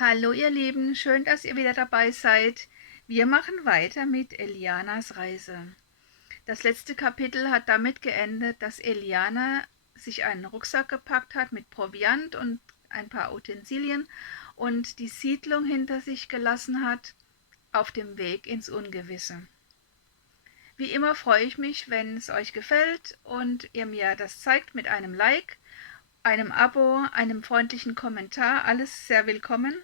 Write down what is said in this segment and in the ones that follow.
Hallo ihr Lieben, schön, dass ihr wieder dabei seid. Wir machen weiter mit Elianas Reise. Das letzte Kapitel hat damit geendet, dass Eliana sich einen Rucksack gepackt hat mit Proviant und ein paar Utensilien und die Siedlung hinter sich gelassen hat, auf dem Weg ins Ungewisse. Wie immer freue ich mich, wenn es euch gefällt und ihr mir das zeigt mit einem Like, einem Abo, einem freundlichen Kommentar, alles sehr willkommen.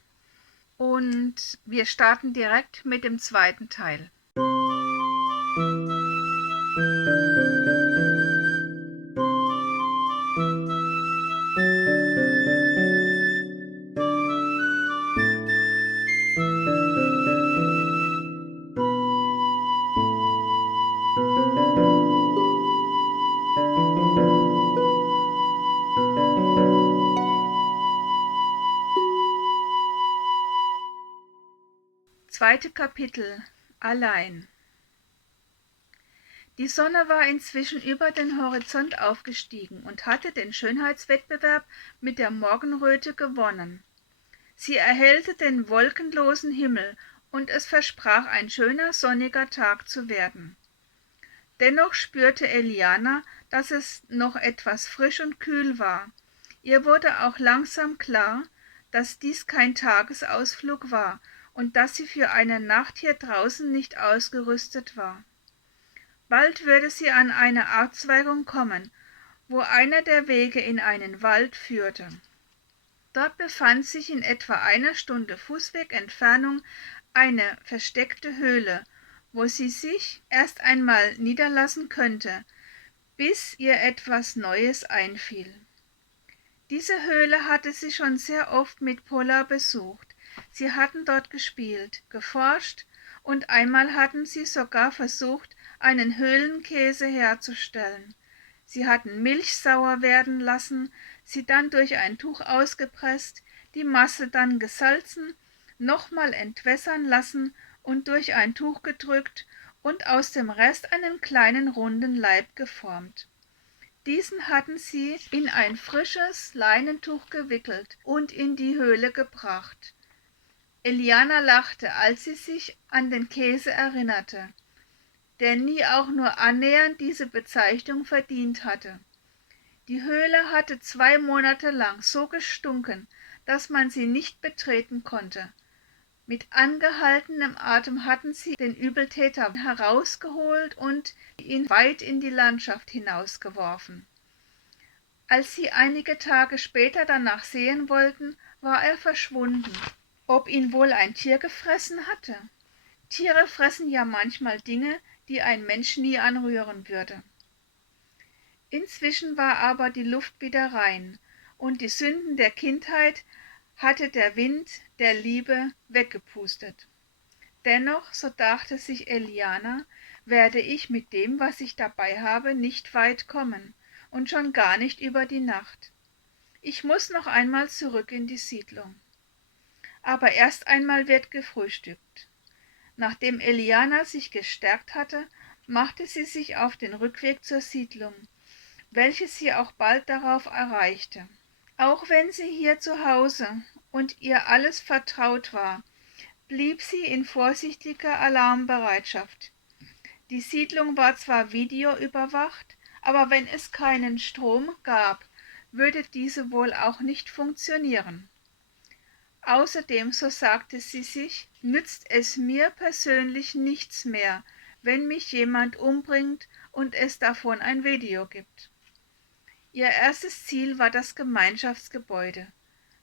Und wir starten direkt mit dem zweiten Teil. Zweite Kapitel. Allein. Die Sonne war inzwischen über den Horizont aufgestiegen und hatte den Schönheitswettbewerb mit der Morgenröte gewonnen. Sie erhellte den wolkenlosen Himmel und es versprach ein schöner sonniger Tag zu werden. Dennoch spürte Eliana, dass es noch etwas frisch und kühl war. Ihr wurde auch langsam klar, dass dies kein Tagesausflug war und dass sie für eine Nacht hier draußen nicht ausgerüstet war. Bald würde sie an eine Abzweigung kommen, wo einer der Wege in einen Wald führte. Dort befand sich in etwa einer Stunde Fußweg Entfernung eine versteckte Höhle, wo sie sich erst einmal niederlassen könnte, bis ihr etwas Neues einfiel. Diese Höhle hatte sie schon sehr oft mit Pola besucht. Sie hatten dort gespielt, geforscht und einmal hatten sie sogar versucht, einen Höhlenkäse herzustellen. Sie hatten Milch sauer werden lassen, sie dann durch ein Tuch ausgepresst, die Masse dann gesalzen, nochmal entwässern lassen und durch ein Tuch gedrückt und aus dem Rest einen kleinen runden Leib geformt. Diesen hatten sie in ein frisches Leinentuch gewickelt und in die Höhle gebracht. Eliana lachte, als sie sich an den Käse erinnerte, der nie auch nur annähernd diese Bezeichnung verdient hatte. Die Höhle hatte 2 Monate lang so gestunken, dass man sie nicht betreten konnte. Mit angehaltenem Atem hatten sie den Übeltäter herausgeholt und ihn weit in die Landschaft hinausgeworfen. Als sie einige Tage später danach sehen wollten, war er verschwunden. Ob ihn wohl ein Tier gefressen hatte? Tiere fressen ja manchmal Dinge, die ein Mensch nie anrühren würde. Inzwischen war aber die Luft wieder rein, und die Sünden der Kindheit hatte der Wind der Liebe weggepustet. Dennoch, so dachte sich Eliana, werde ich mit dem, was ich dabei habe, nicht weit kommen und schon gar nicht über die Nacht. Ich muss noch einmal zurück in die Siedlung. Aber erst einmal wird gefrühstückt. Nachdem Eliana sich gestärkt hatte, machte sie sich auf den Rückweg zur Siedlung, welche sie auch bald darauf erreichte. Auch wenn sie hier zu Hause und ihr alles vertraut war, blieb sie in vorsichtiger Alarmbereitschaft. Die Siedlung war zwar videoüberwacht, aber wenn es keinen Strom gab, würde diese wohl auch nicht funktionieren. Außerdem, so sagte sie sich, nützt es mir persönlich nichts mehr, wenn mich jemand umbringt und es davon ein Video gibt. Ihr erstes Ziel war das Gemeinschaftsgebäude.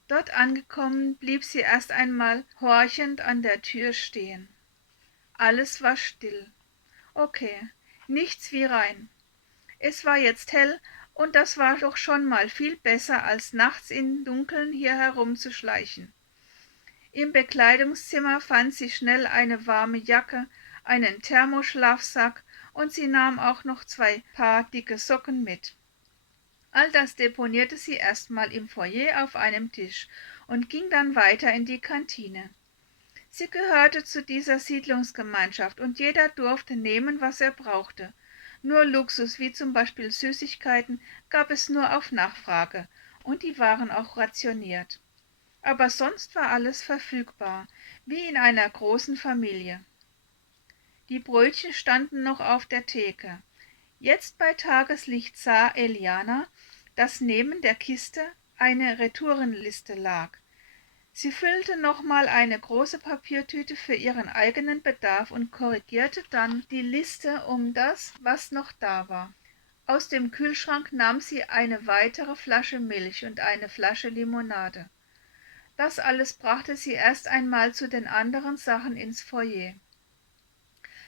Dort angekommen, blieb sie erst einmal horchend an der Tür stehen. Alles war still. Okay, nichts wie rein. Es war jetzt hell, und das war doch schon mal viel besser, als nachts im Dunkeln hier herumzuschleichen. Im Bekleidungszimmer fand sie schnell eine warme Jacke, einen Thermoschlafsack und sie nahm auch noch 2 Paar dicke Socken mit. All das deponierte sie erstmal im Foyer auf einem Tisch und ging dann weiter in die Kantine. Sie gehörte zu dieser Siedlungsgemeinschaft und jeder durfte nehmen, was er brauchte. Nur Luxus wie zum Beispiel Süßigkeiten gab es nur auf Nachfrage und die waren auch rationiert. aber sonst war alles verfügbar, wie in einer großen Familie. Die Brötchen standen noch auf der Theke. Jetzt bei Tageslicht sah Eliana, dass neben der Kiste eine Retourenliste lag. Sie füllte nochmal eine große Papiertüte für ihren eigenen Bedarf und korrigierte dann die Liste um das, was noch da war. Aus dem Kühlschrank nahm sie eine weitere Flasche Milch und eine Flasche Limonade. Das alles brachte sie erst einmal zu den anderen Sachen ins Foyer.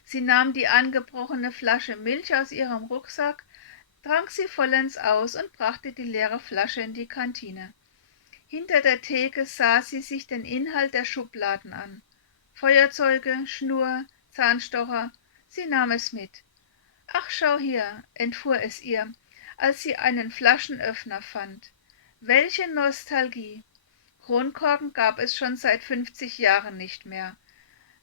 Sie nahm die angebrochene Flasche Milch aus ihrem Rucksack, trank sie vollends aus und brachte die leere Flasche in die Kantine. Hinter der Theke sah sie sich den Inhalt der Schubladen an. Feuerzeuge, Schnur, Zahnstocher, sie nahm es mit. »Ach, schau hier«, entfuhr es ihr, als sie einen Flaschenöffner fand. Welche Nostalgie! Kronkorken gab es schon seit 50 Jahren nicht mehr.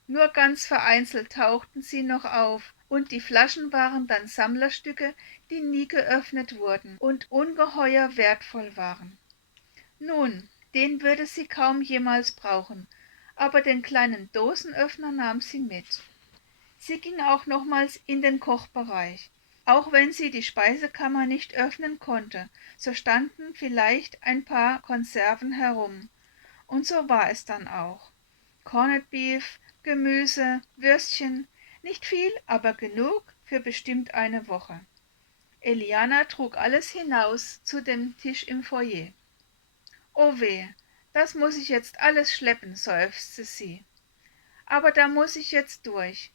Nur ganz vereinzelt tauchten sie noch auf, und die Flaschen waren dann Sammlerstücke, die nie geöffnet wurden und ungeheuer wertvoll waren. Nun, den würde sie kaum jemals brauchen, aber den kleinen Dosenöffner nahm sie mit. Sie ging auch nochmals in den Kochbereich. Auch wenn sie die Speisekammer nicht öffnen konnte, so standen vielleicht ein paar Konserven herum. Und so war es dann auch. Corned Beef, Gemüse, Würstchen, nicht viel, aber genug für bestimmt eine Woche. Eliana trug alles hinaus zu dem Tisch im Foyer. »Oh weh, das muss ich jetzt alles schleppen«, seufzte sie. »Aber da muss ich jetzt durch.«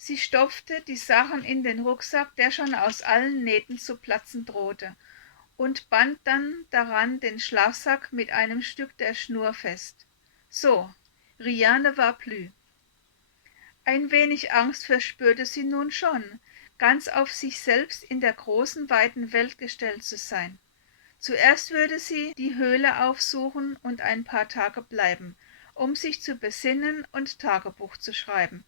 Sie stopfte die Sachen in den Rucksack, der schon aus allen Nähten zu platzen drohte, und band dann daran den Schlafsack mit einem Stück der Schnur fest. So, rien ne va plus. Ein wenig Angst verspürte sie nun schon, ganz auf sich selbst in der großen, weiten Welt gestellt zu sein. Zuerst würde sie die Höhle aufsuchen und ein paar Tage bleiben, um sich zu besinnen und Tagebuch zu schreiben.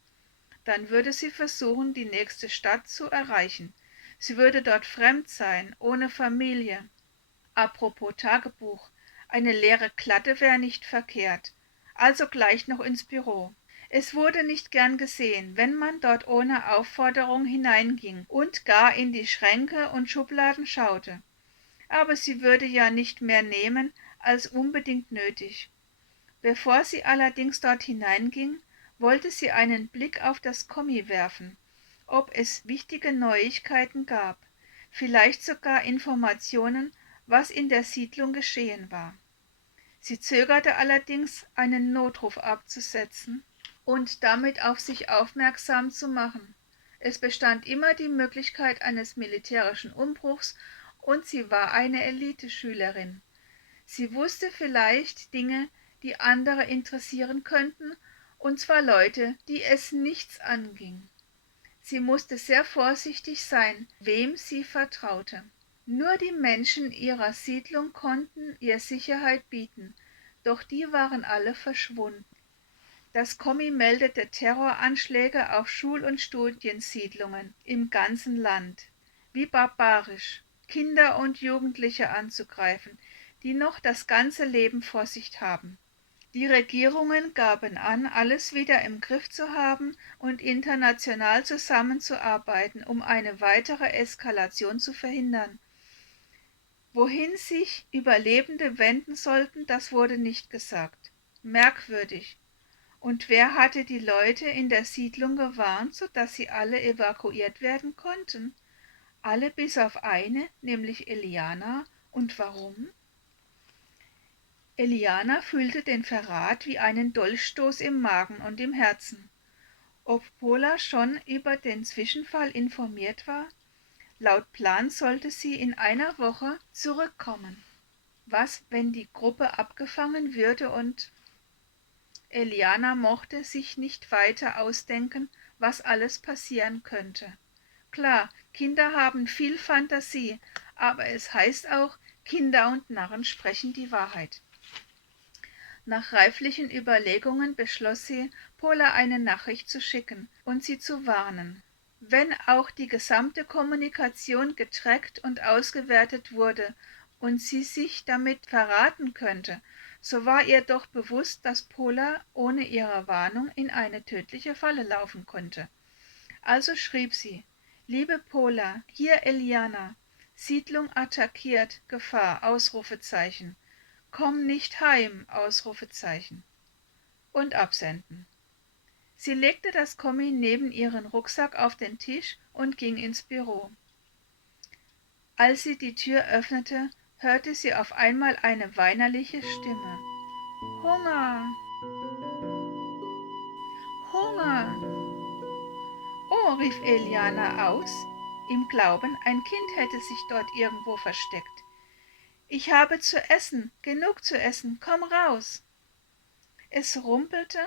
Dann würde sie versuchen, die nächste Stadt zu erreichen. Sie würde dort fremd sein, ohne Familie. Apropos Tagebuch, eine leere Klatte wäre nicht verkehrt. Also gleich noch ins Büro. Es wurde nicht gern gesehen, wenn man dort ohne Aufforderung hineinging und gar in die Schränke und Schubladen schaute. Aber sie würde ja nicht mehr nehmen als unbedingt nötig. Bevor sie allerdings dort hineinging, wollte sie einen Blick auf das Kommi werfen, ob es wichtige Neuigkeiten gab, vielleicht sogar Informationen, was in der Siedlung geschehen war. Sie zögerte allerdings, einen Notruf abzusetzen und damit auf sich aufmerksam zu machen. Es bestand immer die Möglichkeit eines militärischen Umbruchs, und sie war eine Eliteschülerin. Sie wusste vielleicht Dinge, die andere interessieren könnten, und zwar Leute, die es nichts anging. Sie musste sehr vorsichtig sein, wem sie vertraute. Nur die Menschen ihrer Siedlung konnten ihr Sicherheit bieten, doch die waren alle verschwunden. Das Kommi meldete Terroranschläge auf Schul- und Studiensiedlungen im ganzen Land. Wie barbarisch, Kinder und Jugendliche anzugreifen, die noch das ganze Leben vor sich haben. Die Regierungen gaben an, alles wieder im Griff zu haben und international zusammenzuarbeiten, um eine weitere Eskalation zu verhindern. Wohin sich Überlebende wenden sollten, das wurde nicht gesagt. Merkwürdig. Und wer hatte die Leute in der Siedlung gewarnt, sodass sie alle evakuiert werden konnten? Alle bis auf eine, nämlich Eliana. Und warum? Eliana fühlte den Verrat wie einen Dolchstoß im Magen und im Herzen. Ob Pola schon über den Zwischenfall informiert war? Laut Plan sollte sie in einer Woche zurückkommen. Was, wenn die Gruppe abgefangen würde und... Eliana mochte sich nicht weiter ausdenken, was alles passieren könnte. Klar, Kinder haben viel Fantasie, aber es heißt auch, Kinder und Narren sprechen die Wahrheit. Nach reiflichen Überlegungen beschloss sie, Pola eine Nachricht zu schicken und sie zu warnen. Wenn auch die gesamte Kommunikation getrackt und ausgewertet wurde und sie sich damit verraten könnte, so war ihr doch bewusst, dass Pola ohne ihre Warnung in eine tödliche Falle laufen konnte. Also schrieb sie: Liebe Pola, hier Eliana, Siedlung attackiert, Gefahr, Ausrufezeichen. Komm nicht heim, Ausrufezeichen. Und absenden. Sie legte das Kommi neben ihren Rucksack auf den Tisch und ging ins Büro. Als sie die Tür öffnete, hörte sie auf einmal eine weinerliche Stimme. Hunger! Hunger! Oh, rief Eliana aus, im Glauben, ein Kind hätte sich dort irgendwo versteckt. Ich habe zu essen, genug zu essen, komm raus! Es rumpelte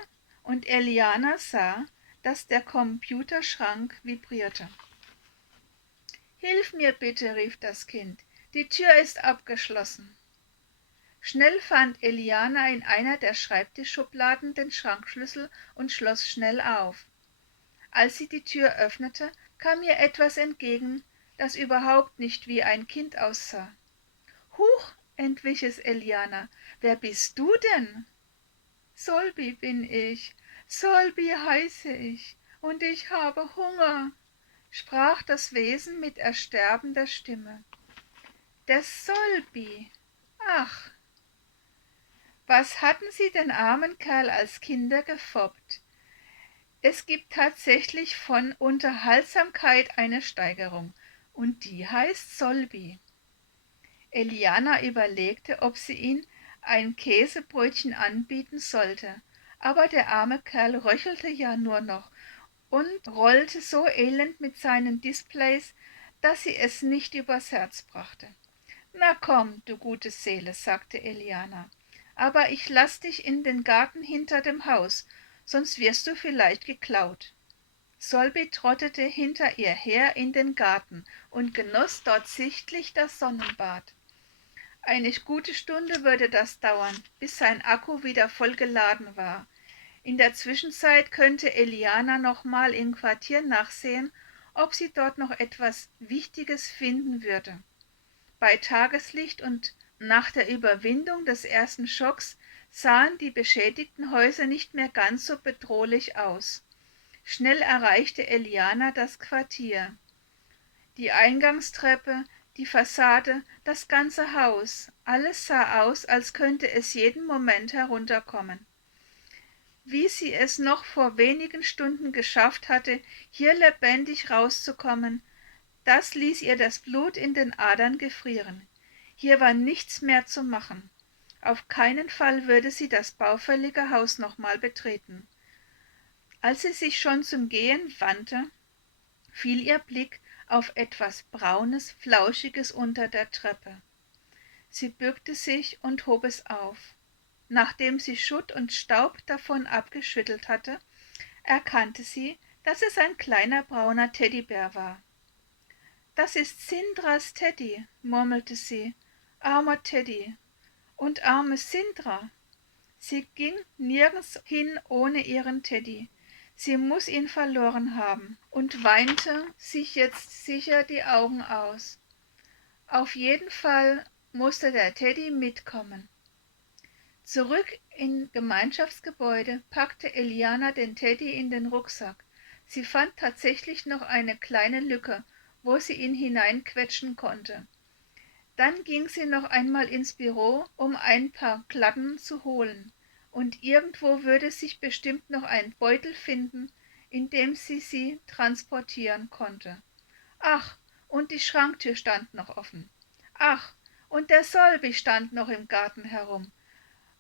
und Eliana sah, dass der Computerschrank vibrierte. Hilf mir bitte, rief das Kind, die Tür ist abgeschlossen. Schnell fand Eliana in einer der Schreibtischschubladen den Schrankschlüssel und schloss schnell auf. Als sie die Tür öffnete, kam ihr etwas entgegen, das überhaupt nicht wie ein Kind aussah. »Huch«, entwich es Eliana, »wer bist du denn?« »Solbi bin ich, Solbi heiße ich, und ich habe Hunger«, sprach das Wesen mit ersterbender Stimme. »Der Solbi, ach, was hatten Sie den armen Kerl als Kinder gefoppt? Es gibt tatsächlich von Unterhaltsamkeit eine Steigerung, und die heißt Solbi.« Eliana überlegte, ob sie ihm ein Käsebrötchen anbieten sollte, aber der arme Kerl röchelte ja nur noch und rollte so elend mit seinen Displays, dass sie es nicht übers Herz brachte. »Na komm, du gute Seele«, sagte Eliana, »aber ich lass dich in den Garten hinter dem Haus, sonst wirst du vielleicht geklaut.« Solbi trottete hinter ihr her in den Garten und genoss dort sichtlich das Sonnenbad. Eine gute Stunde würde das dauern, bis sein Akku wieder voll geladen war. In der Zwischenzeit könnte Eliana noch mal im Quartier nachsehen, ob sie dort noch etwas Wichtiges finden würde. Bei Tageslicht und nach der Überwindung des ersten Schocks sahen die beschädigten Häuser nicht mehr ganz so bedrohlich aus. Schnell erreichte Eliana das Quartier. Die Eingangstreppe, die Fassade, das ganze Haus, alles sah aus, als könnte es jeden Moment herunterkommen. Wie sie es noch vor wenigen Stunden geschafft hatte, hier lebendig rauszukommen, das ließ ihr das Blut in den Adern gefrieren. Hier war nichts mehr zu machen. Auf keinen Fall würde sie das baufällige Haus nochmal betreten. Als sie sich schon zum Gehen wandte, fiel ihr Blick auf etwas Braunes, Flauschiges unter der Treppe. Sie bückte sich und hob es auf. Nachdem sie Schutt und Staub davon abgeschüttelt hatte, erkannte sie, dass es ein kleiner brauner Teddybär war. »Das ist Sindras Teddy«, murmelte sie, »armer Teddy und arme Sindra.« Sie ging nirgends hin ohne ihren Teddy. Sie muß ihn verloren haben und weinte sich jetzt sicher die Augen aus. Auf jeden Fall musste der Teddy mitkommen. Zurück im Gemeinschaftsgebäude packte Eliana den Teddy in den Rucksack. Sie fand tatsächlich noch eine kleine Lücke, wo sie ihn hineinquetschen konnte. Dann ging sie noch einmal ins Büro, um ein paar Platten zu holen. Und irgendwo würde sich bestimmt noch ein Beutel finden, in dem sie transportieren konnte. Ach, und die Schranktür stand noch offen. Ach, und der Solbi stand noch im Garten herum.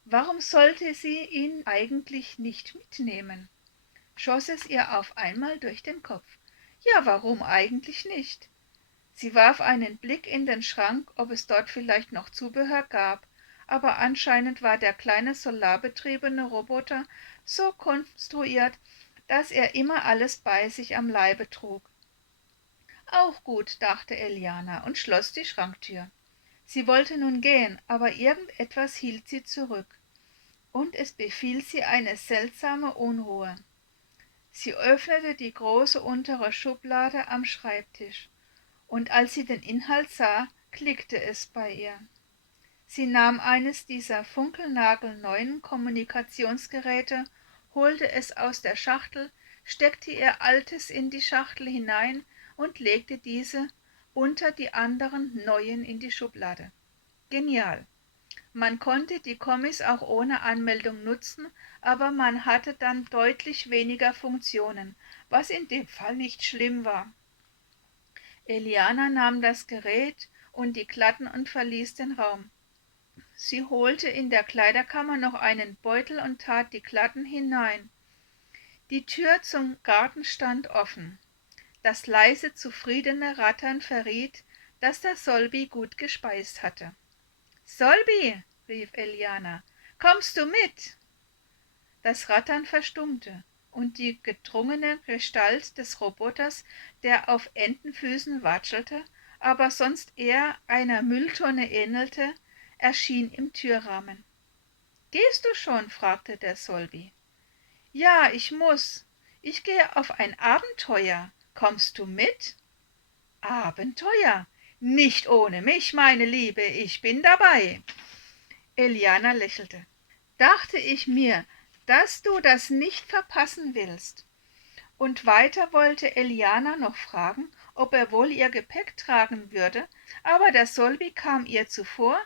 Warum sollte sie ihn eigentlich nicht mitnehmen? Schoss es ihr auf einmal durch den Kopf. Ja, warum eigentlich nicht? Sie warf einen Blick in den Schrank, ob es dort vielleicht noch Zubehör gab, aber anscheinend war der kleine solarbetriebene Roboter so konstruiert, dass er immer alles bei sich am Leibe trug. Auch gut, dachte Eliana und schloss die Schranktür. Sie wollte nun gehen, aber irgendetwas hielt sie zurück, und es befiel sie eine seltsame Unruhe. Sie öffnete die große untere Schublade am Schreibtisch, und als sie den Inhalt sah, klickte es bei ihr. Sie nahm eines dieser funkelnagelneuen Kommunikationsgeräte, holte es aus der Schachtel, steckte ihr altes in die Schachtel hinein und legte diese unter die anderen neuen in die Schublade. Genial! Man konnte die Kommis auch ohne Anmeldung nutzen, aber man hatte dann deutlich weniger Funktionen, was in dem Fall nicht schlimm war. Eliana nahm das Gerät und die Klatten und verließ den Raum. Sie holte in der Kleiderkammer noch einen Beutel und tat die Klatten hinein. Die Tür zum Garten stand offen. Das leise, zufriedene Rattern verriet, dass der Solbi gut gespeist hatte. »Solbi«, rief Eliana, »kommst du mit?« Das Rattern verstummte, und die gedrungene Gestalt des Roboters, der auf Entenfüßen watschelte, aber sonst eher einer Mülltonne ähnelte, erschien im Türrahmen. »Gehst du schon?« fragte der Solbi. »Ja, ich muß. Ich gehe auf ein Abenteuer. Kommst du mit?« »Abenteuer? Nicht ohne mich, meine Liebe, ich bin dabei.« Eliana lächelte. »Dachte ich mir, dass du das nicht verpassen willst.« Und weiter wollte Eliana noch fragen, ob er wohl ihr Gepäck tragen würde, aber der Solbi kam ihr zuvor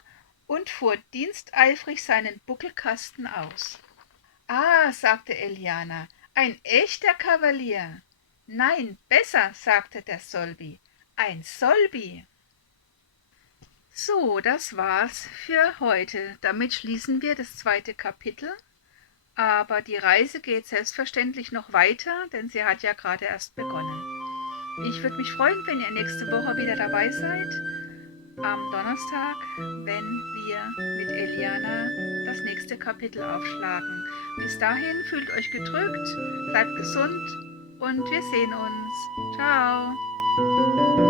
und fuhr diensteifrig seinen Buckelkasten aus. »Ah«, sagte Eliana, »ein echter Kavalier.« »Nein, besser«, sagte der Solbi, »ein Solbi.« So, das war's für heute. Damit schließen wir das 2. Kapitel. Aber die Reise geht selbstverständlich noch weiter, denn sie hat ja gerade erst begonnen. Ich würde mich freuen, wenn ihr nächste Woche wieder dabei seid, am Donnerstag, wenn wir mit Eliana das nächste Kapitel aufschlagen. Bis dahin fühlt euch gedrückt, bleibt gesund und wir sehen uns. Ciao!